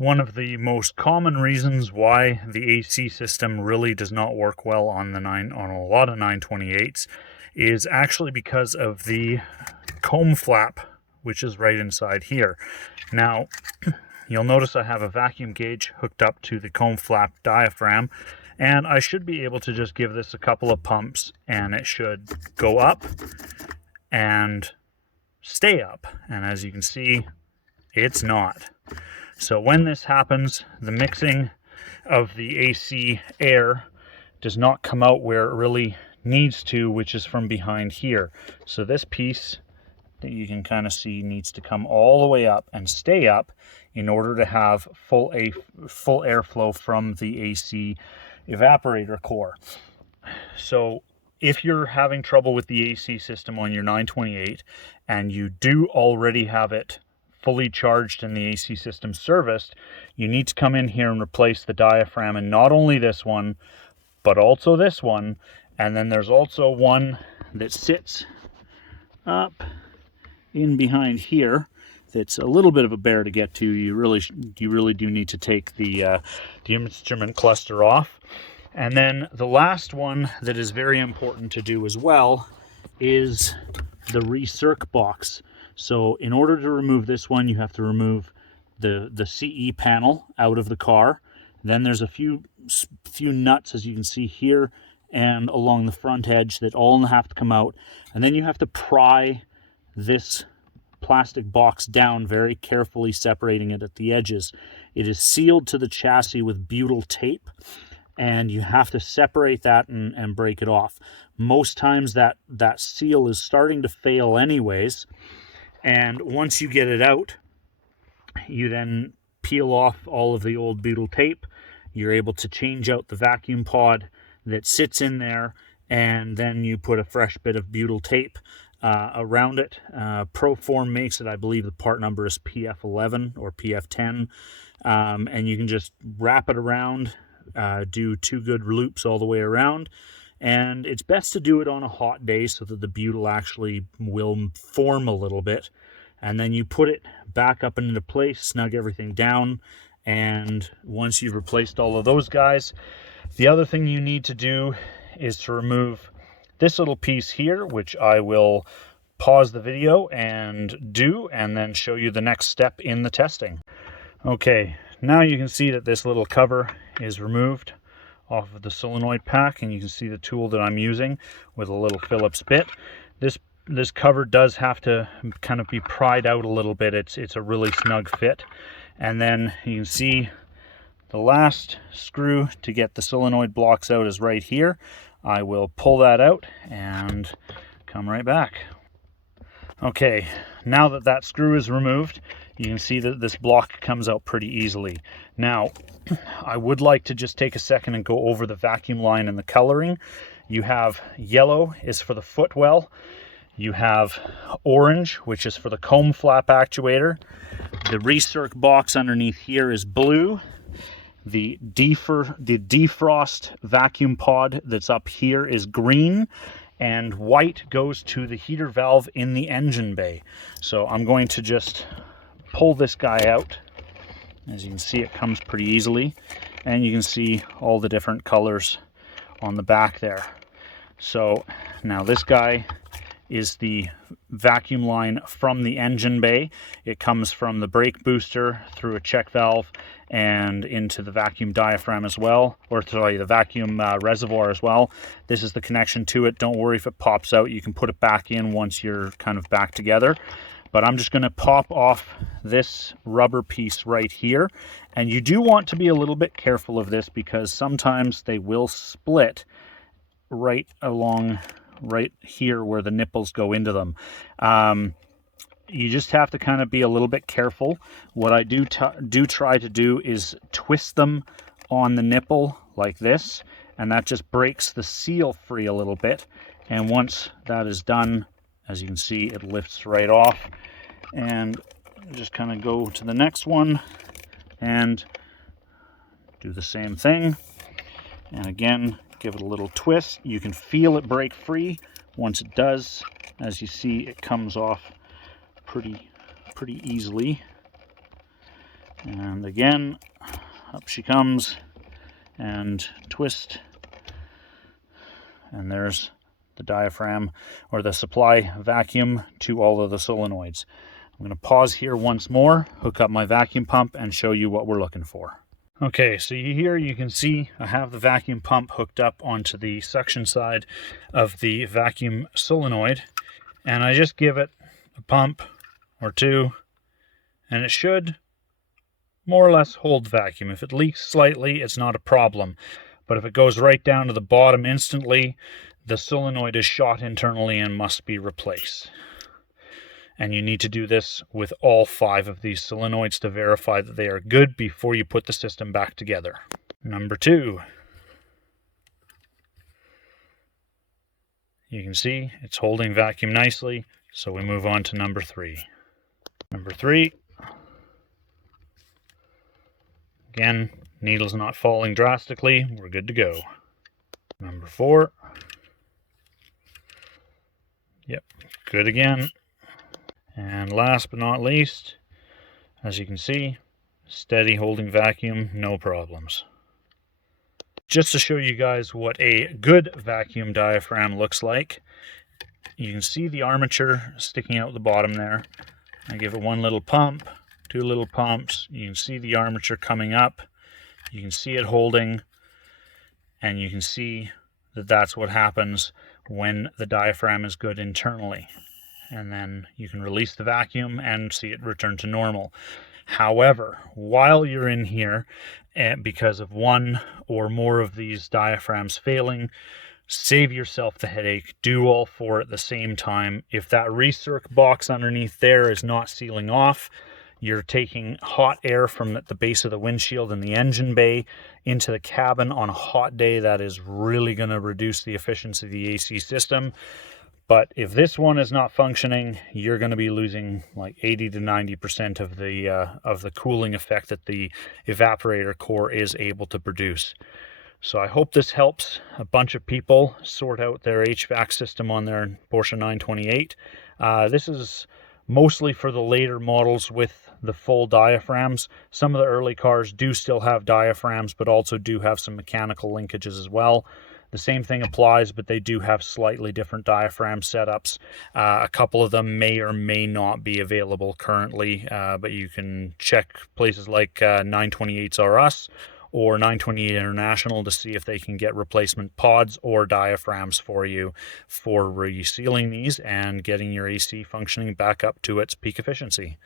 One of the most common reasons why the AC system really does not work well on a lot of 928s is actually because of the comb flap, which is right inside here. Now, you'll notice I have a vacuum gauge hooked up to the comb flap diaphragm, and I should be able to just give this a couple of pumps and it should go up and stay up. And as you can see, it's not. So when this happens, the mixing of the AC air does not come out where it really needs to, which is from behind here. So this piece that you can kind of see needs to come all the way up and stay up in order to have full airflow from the AC evaporator core. So if you're having trouble with the AC system on your 928 and you do already have it fully charged and the AC system serviced, you need to come in here and replace the diaphragm, and not only this one, but also this one. And then there's also one that sits up in behind here that's a little bit of a bear to get to. You really do need to take the instrument cluster off. And then the last one that is very important to do as well is the recirc box. So in order to remove this one, you have to remove the CE panel out of the car. Then there's a few nuts, as you can see here, and along the front edge that all have to come out. And then you have to pry this plastic box down, very carefully separating it at the edges. It is sealed to the chassis with butyl tape, and you have to separate that and break it off. Most times that seal is starting to fail anyways. And once you get it out, you then peel off all of the old butyl tape. You're able to change out the vacuum pod that sits in there, and then you put a fresh bit of butyl tape around it. Proform makes it, I believe the part number is PF11 or PF10, and you can just wrap it around, do 2 good loops all the way around. And it's best to do it on a hot day so that the butyl actually will form a little bit. And then you put it back up into place, snug everything down. And once you've replaced all of those guys, the other thing you need to do is to remove this little piece here, which I will pause the video and do, and then show you the next step in the testing. Okay, now you can see that this little cover is removed off of the solenoid pack, and you can see the tool that I'm using with a little Phillips bit. This cover does have to kind of be pried out a little bit. It's a really snug fit. And then you can see the last screw to get the solenoid blocks out is right here. I will pull that out and come right back. Okay, now that that screw is removed, you can see that this block comes out pretty easily. Now, I would like to just take a second and go over the vacuum line and the coloring. You have yellow is for the footwell. You have orange, which is for the comb flap actuator. The recirc box underneath here is blue. The defrost vacuum pod that's up here is green. And white goes to the heater valve in the engine bay. So I'm going to just pull this guy out. As you can see, it comes pretty easily, and you can see all the different colors on the back there. So now this guy is the vacuum line from the engine bay. It comes from the brake booster through a check valve and into the vacuum diaphragm as well, or sorry, the vacuum reservoir as well. This is the connection to it. Don't worry if it pops out. You can put it back in once you're kind of back together. But I'm just going to pop off this rubber piece right here. And you do want to be a little bit careful of this because sometimes they will split right here where the nipples go into them. You just have to kind of be a little bit careful. What I do try to do is twist them on the nipple like this, and that just breaks the seal free a little bit. And once that is done, as you can see, it lifts right off. And just kind of go to the next one and do the same thing. And again, give it a little twist. You can feel it break free. Once it does, as you see, it comes off pretty easily. And again, up she comes, and twist, and there's the diaphragm or the supply vacuum to all of the solenoids. I'm going to pause here once more, hook up my vacuum pump, and show you what we're looking for. Okay, so here you can see I have the vacuum pump hooked up onto the suction side of the vacuum solenoid, and I just give it a pump or two, and it should more or less hold vacuum. If it leaks slightly, it's not a problem, but if it goes right down to the bottom instantly, the solenoid is shot internally and must be replaced. And you need to do this with all 5 of these solenoids to verify that they are good before you put the system back together. Number 2. You can see it's holding vacuum nicely, so we move on to number 3. Number 3. Again, needle's not falling drastically, we're good to go. Number 4. Yep, good again. And last but not least, as you can see, steady holding vacuum, no problems. Just to show you guys what a good vacuum diaphragm looks like, you can see the armature sticking out the bottom there. I give it 1 little pump, 2 little pumps, you can see the armature coming up, you can see it holding, and you can see that that's what happens when the diaphragm is good internally. And then you can release the vacuum and see it return to normal. However, while you're in here, because of 1 or more of these diaphragms failing, save yourself the headache. Do all 4 at the same time. If that recirc box underneath there is not sealing off, you're taking hot air from the base of the windshield in the engine bay into the cabin on a hot day. That is really going to reduce the efficiency of the AC system. But if this one is not functioning, you're going to be losing like 80 to 90% of the cooling effect that the evaporator core is able to produce. So I hope this helps a bunch of people sort out their HVAC system on their Porsche 928. This is mostly for the later models with the full diaphragms. Some of the early cars do still have diaphragms, but also do have some mechanical linkages as well. The same thing applies, but they do have slightly different diaphragm setups. A couple of them may or may not be available currently, but you can check places like 928s R Us or 928 International to see if they can get replacement pods or diaphragms for you for resealing these and getting your AC functioning back up to its peak efficiency.